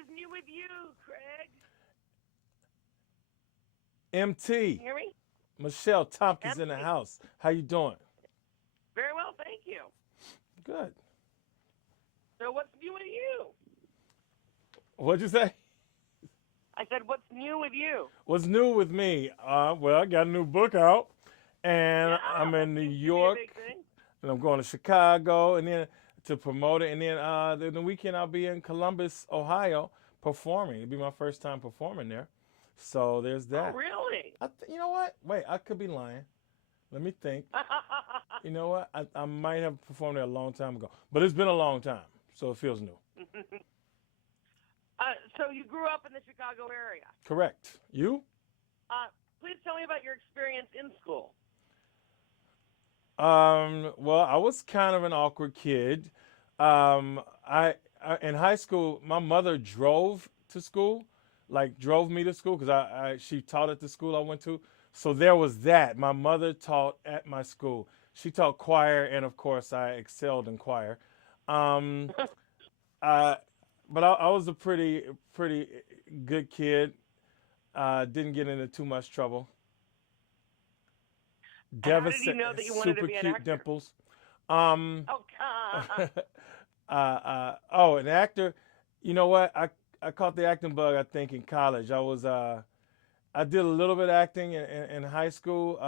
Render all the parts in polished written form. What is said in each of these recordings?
is new with you, Craig? Can you MT, hear me? Michelle Tompkins in the Empty. house. How you doing? Very well, thank you. Good. So what's new with you? What'd you say? I said, what's new with you? What's new with me? Well, I got a new book out, and Yeah, I'm that in New seems to be a York, big thing. and I'm going to Chicago, and then to promote it, and then the weekend I'll be in Columbus, Ohio, performing. It'll be my first time performing there, so there's Oh, that. really? You know what? Wait, I could be lying. Let me think. You know what? I might have performed there a long time ago, but it's been a long time, so it feels new. So you grew up in the Chicago area. Correct. You? Uh, please tell me about your experience in school. Well, I was kind of an awkward kid. In high school, my mother drove to school, like drove me to school because she taught at the school I went to. So there was that. My mother taught at my school. She taught choir, and of course, I excelled in choir. Um, I, but I was a pretty good kid. Didn't get into too much trouble. And how did you know Devastating, that you wanted to super be an cute actor? dimples. Um, Oh, God. oh, an actor. You know what? I caught the acting bug. I think in college. I did a little bit of acting in high school,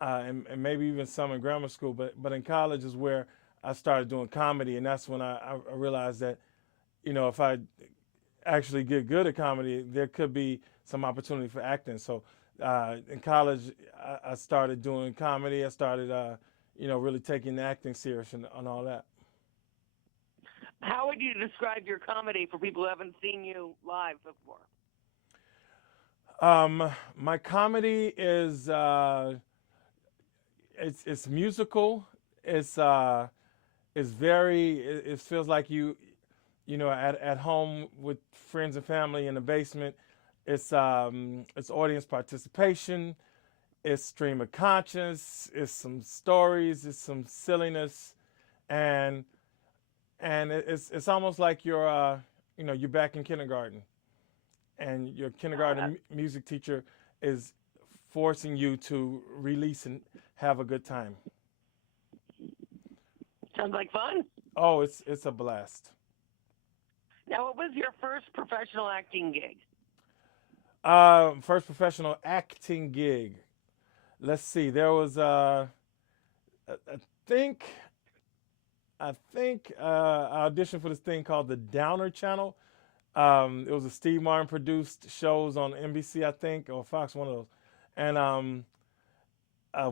and maybe even some in grammar school. But in college is where I started doing comedy, and that's when I realized that if I actually get good at comedy, there could be some opportunity for acting. So in college, I started doing comedy. I started, really taking the acting serious and all that. How would you describe your comedy for people who haven't seen you live before? My comedy is it's musical. It's it's very. It feels like at home with friends and family in the basement. It's audience participation. It's stream of conscience. It's some stories. It's some silliness, and it's almost like you're back in kindergarten, and your Oh, that kindergarten music teacher is forcing you to release and have a good time. sounds like fun. Oh, it's a blast. Now, what was your first professional acting gig? First professional acting gig. Let's see. There was I think I auditioned for this thing called the Downer Channel. It was a Steve Martin produced shows on NBC, I think, or Fox, one of those. And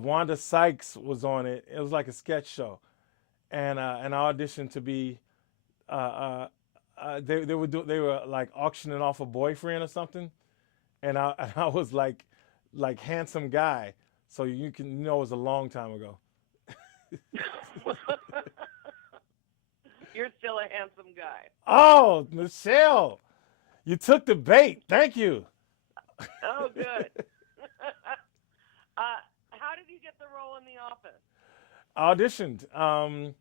Wanda Sykes was on it. It was like a sketch show, and I auditioned to be. Uh, uh, they were like auctioning off a boyfriend or something, and I and I was like handsome guy. So you can it was a long time ago. You're still a handsome guy. Oh, Michelle, you took the bait. Thank you. Oh, good. How did you get the role in The Office? Auditioned.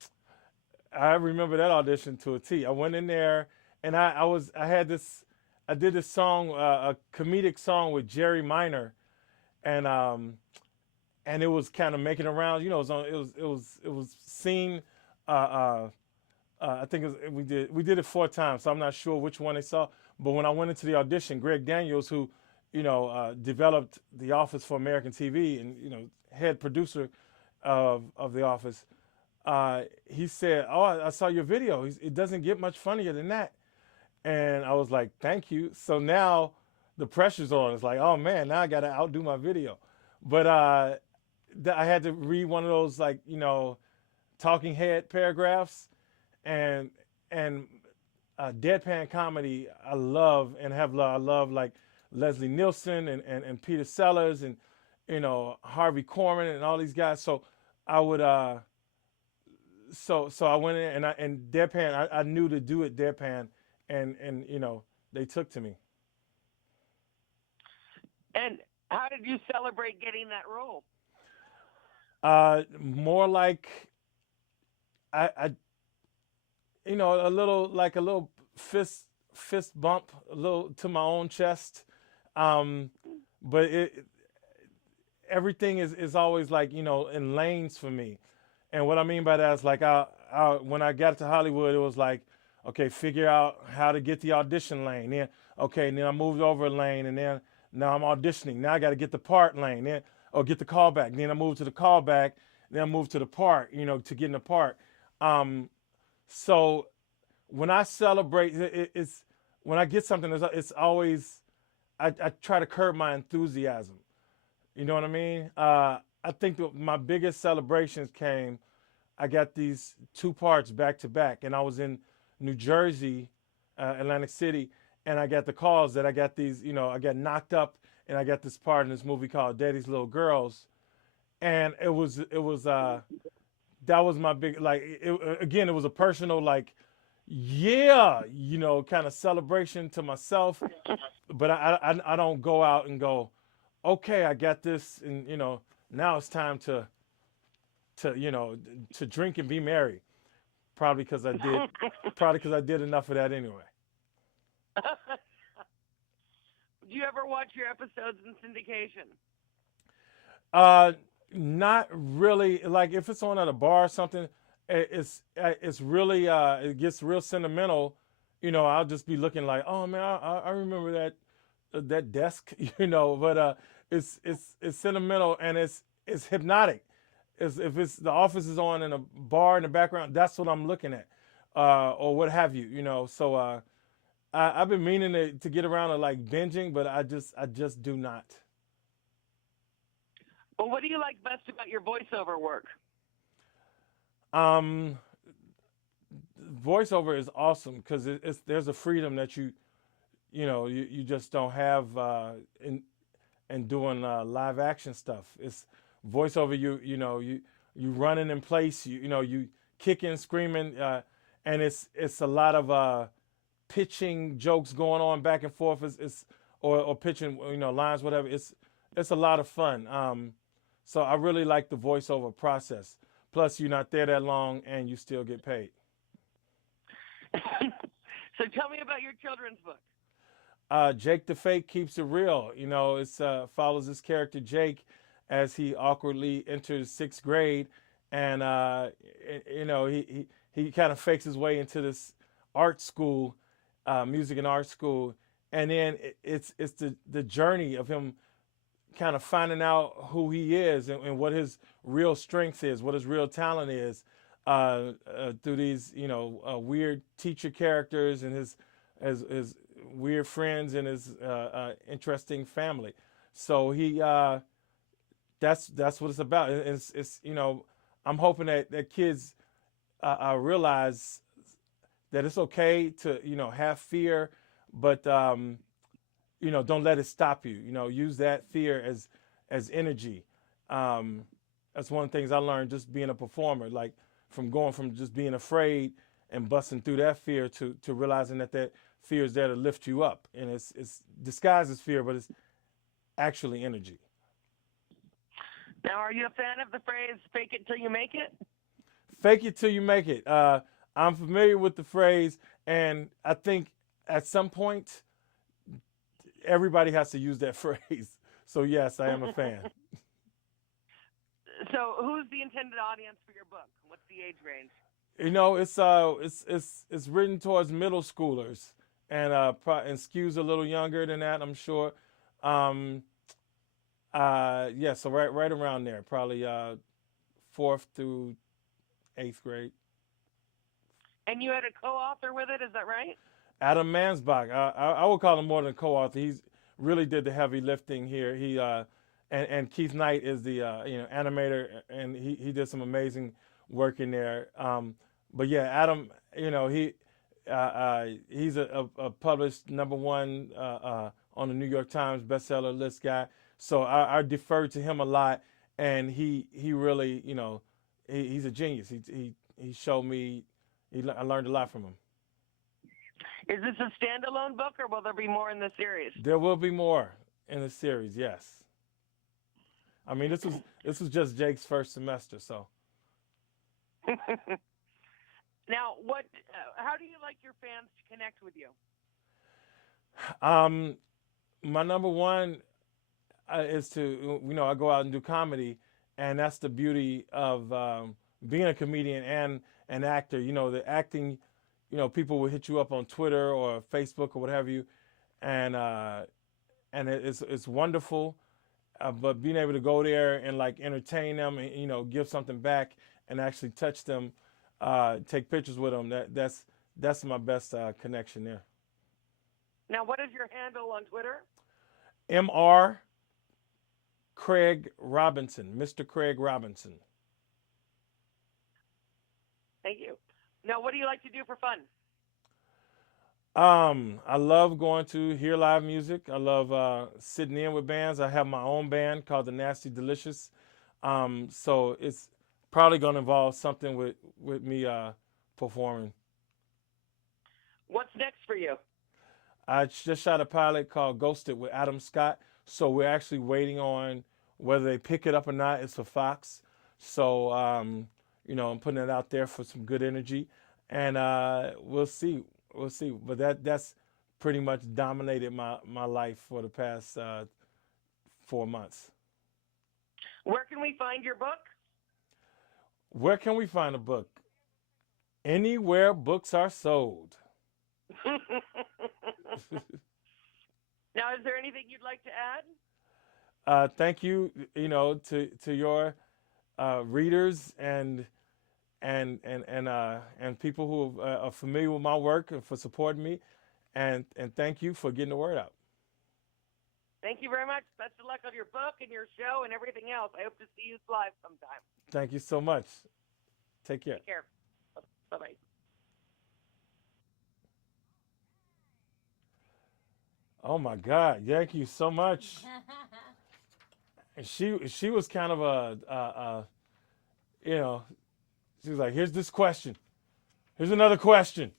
I remember that audition to a T. I went in there and I had this I did this song, a comedic song with Jerry Minor, and it was kind of making around. It was seen. Uh, uh, I think we did it 4 times, so I'm not sure which one they saw. But when I went into the audition, Greg Daniels, who developed The Office for American TV and head producer of The Office, he said, "Oh, I saw your video. It doesn't get much funnier than that." And I was like, "Thank you." So now the pressure's on. It's like, "Oh man, now I got to outdo my video." But I had to read one of those like talking head paragraphs, and and deadpan comedy I love and have loved. I love like Leslie Nielsen and Peter Sellers and Harvey Korman and all these guys. So I would so I went in and deadpan. I knew to do it deadpan, and they took to me. And how did you celebrate getting that role? More like I a little fist fist bump a little to my own chest. Um, but everything is always like in lanes for me. And what I mean by that is like when I got to Hollywood, it was like, okay, figure out how to get the audition lane. Then okay, and then I moved over a lane, and then now I'm auditioning. Now I got to get the part lane. Then or get the callback. Then I moved to the callback. Then I moved to the part. To get in the part. Um, so when I celebrate, it's when I get something. It's always I try to curb my enthusiasm. You know what I mean? I think that my biggest celebrations came. I got these two parts back to back, and I was in New Jersey, Atlantic City, and I got the calls that I got these. I got knocked up, and I got this part in this movie called Daddy's Little Girls, and it was that was my big like. Again, it was a personal like, yeah, kind of celebration to myself, but I don't go out and go, okay, I got this, and now it's time to drink and be merry. Probably because I did, probably because I did enough of that anyway. Do you ever watch your episodes in syndication? Uh, Not really. Like if it's on at a bar or something, it's really it gets real sentimental. I'll just be looking like, oh man, I remember that desk. But it's sentimental and it's hypnotic. If it's the office is on in a bar in the background, that's what I'm looking at, or what have you. So I've been meaning to get around to like binging, but I just do not. Well, what do you like best about your voiceover work? Um, Voiceover is awesome because there's a freedom that you just don't have in doing live action stuff. It's voiceover. You running in place. You kicking, screaming, and it's a lot of pitching jokes going on back and forth. Or pitching lines, whatever. It's a lot of fun. So I really like the voiceover process. Plus, you're not there that long, and you still get paid. So tell me about your children's book. Jake the Fake keeps it real. It's follows this character Jake as he awkwardly enters sixth grade, and he kind of fakes his way into this art school, music and art school, and then it's the journey of him kind of finding out who he is and what his real strength is, what his real talent is, through these weird teacher characters and his weird friends and his interesting family. So that's what it's about. It's I'm hoping that kids realize that it's okay to have fear, but don't let it stop you. Use that fear as energy. That's one of the things I learned just being a performer, like from going from just being afraid and busting through that fear to realizing that fear is there to lift you up, and it's disguised as fear, but it's actually energy. Now, are you a fan of the phrase "fake it till you make it"? Fake it till you make it. I'm familiar with the phrase, and I think at some point everybody has to use that phrase. So yes, I am a fan. So, who's the intended audience for your book? What's the age range? It's written towards middle schoolers, and and skews a little younger than that, I'm sure. Um, yeah, so right around there, probably fourth through eighth grade. And you had a co-author with it, is that right? Adam Mansbach. I would call him more than co-author. He's really did the heavy lifting here. He and Keith Knight is the animator, and he did some amazing work in there. But yeah, Adam, he's a published number one on the New York Times bestseller list guy. So I deferred to him a lot, and he really he's a genius. He showed me. I learned a lot from him. Is this a standalone book, or will there be more in the series? There will be more in the series. Yes. I mean, this was just Jake's first semester, so. Now, how do you like your fans to connect with you? Um, my number one is to I go out and do comedy, and that's the beauty of being a comedian and an actor. The acting, people will hit you up on Twitter or Facebook or what have you, and it's wonderful. But being able to go there and like entertain them and give something back and actually touch them, take pictures with them. That's my best connection there. Now, what is your handle on Twitter? Mr. Craig Robinson, Mr. Craig Robinson. Thank you. Now, what do you like to do for fun? I love going to hear live music. I love sitting in with bands. I have my own band called the Nasty Delicious. So it's probably going to involve something with me performing. What's next for you? I just shot a pilot called Ghosted with Adam Scott. So we're actually waiting on whether they pick it up or not. It's for Fox. So, I'm putting it out there for some good energy. And we'll see. We'll see. But that's pretty much dominated my life for the past 4 months. Where can we find your book? Where can we find a book? Anywhere books are sold. Now, is there anything you'd like to add? Thank you, to your readers and people who are familiar with my work and for supporting me, and thank you for getting the word out. Thank you very much. Best of luck on your book and your show and everything else. I hope to see you live sometime. Thank you so much. Take care. Take care. Bye-bye. Oh my God! Thank you so much. And she was kind of she was like, "Here's this question. Here's another question.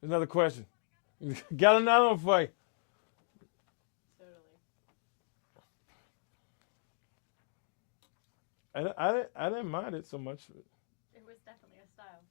Here's another question. Got another one for you." Totally. I didn't mind it so much. It was definitely a style.